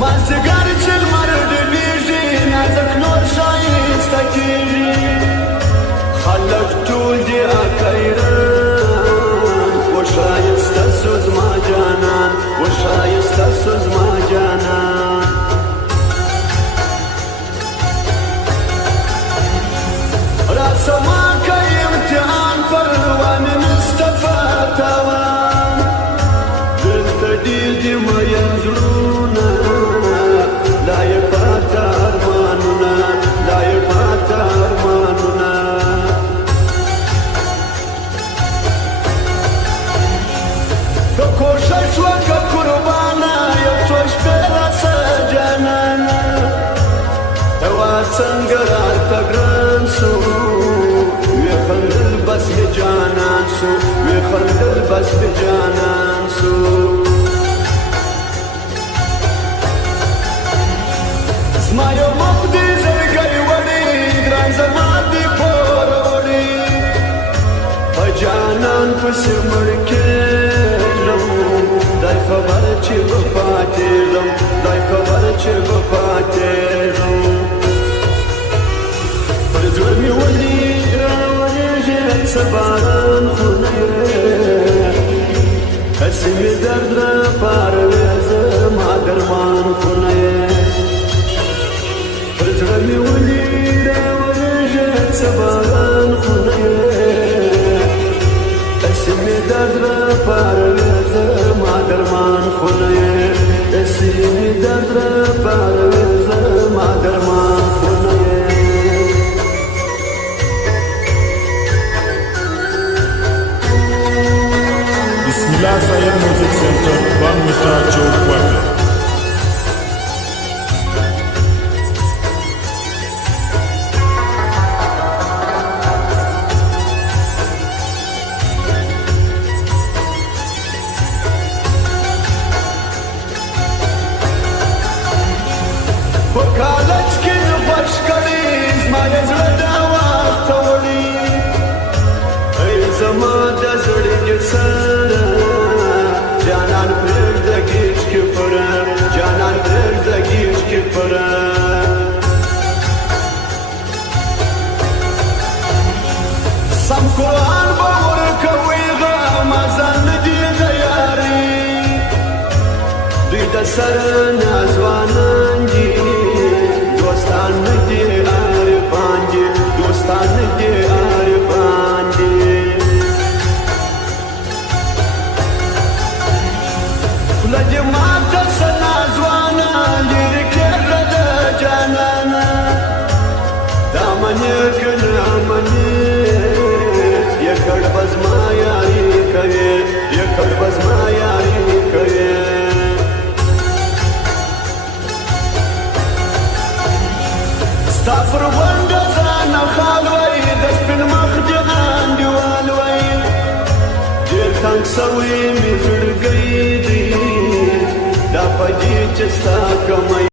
مازدیګر چې لمر ډوبېږي نازک نور ښایسته کېږي خلک ټول دي اکیران وښایسته سو زما جانان وښایسته سو زما جانان راسما که امتحان پروان نسته فتاوان دلته ډېر دي مین زړونه لا یې پاته ارمانونه لا یې پاته ارمانونه که کوښښ وکړه قربانه یو څو شپې راسه جانانه ته وا څنګه راته ګران سو وی خندل بس مې جانان سو وی خندل بس مې جانان سو زما یو مخ دې زړګی وړي ګران زما دې پور وړي په جانان پسې مړ کېږم دای خبر چې به پاتېږم دای خبر چې به پاتېږم پر زړه مې ولي راورېږي څه باران خو نه یې هسې مې درد راپاروې زما درمان خو نه یې پر زړه مې ولي راورېږي څه باران خو نه یې هسې مې درد راپاروې زما درمان خو نه یې هسې مې درد راپاروې زما درمان خو نه یې Bismillah Sayed Music Center, One Meter Chowk, Waka. په کالج کې خوش کړي زما د زړه دا وخت وړي ای زما د زړګي سره جانان پرېږده ګیج کې پره جانان پرېږده ګیج کې پره سم قرآن به ورکوي غمازان نه دي د یاري دوی د سره ناځوانان دي دوستان نه دي عارفان دي دوستان نه دي عارفان دي خوله دې ماته څه ناځوانه لرې کړه د جانانه دا منې که نه منې یکړ به زما یاري کوې یکړ به زما یاري کوې ستا پر غونډه ځانه خال وی د سپین مخ جهان دیوال وی ډېر تنګ سوی مې زړګی دی دا په دې چې ستا کمی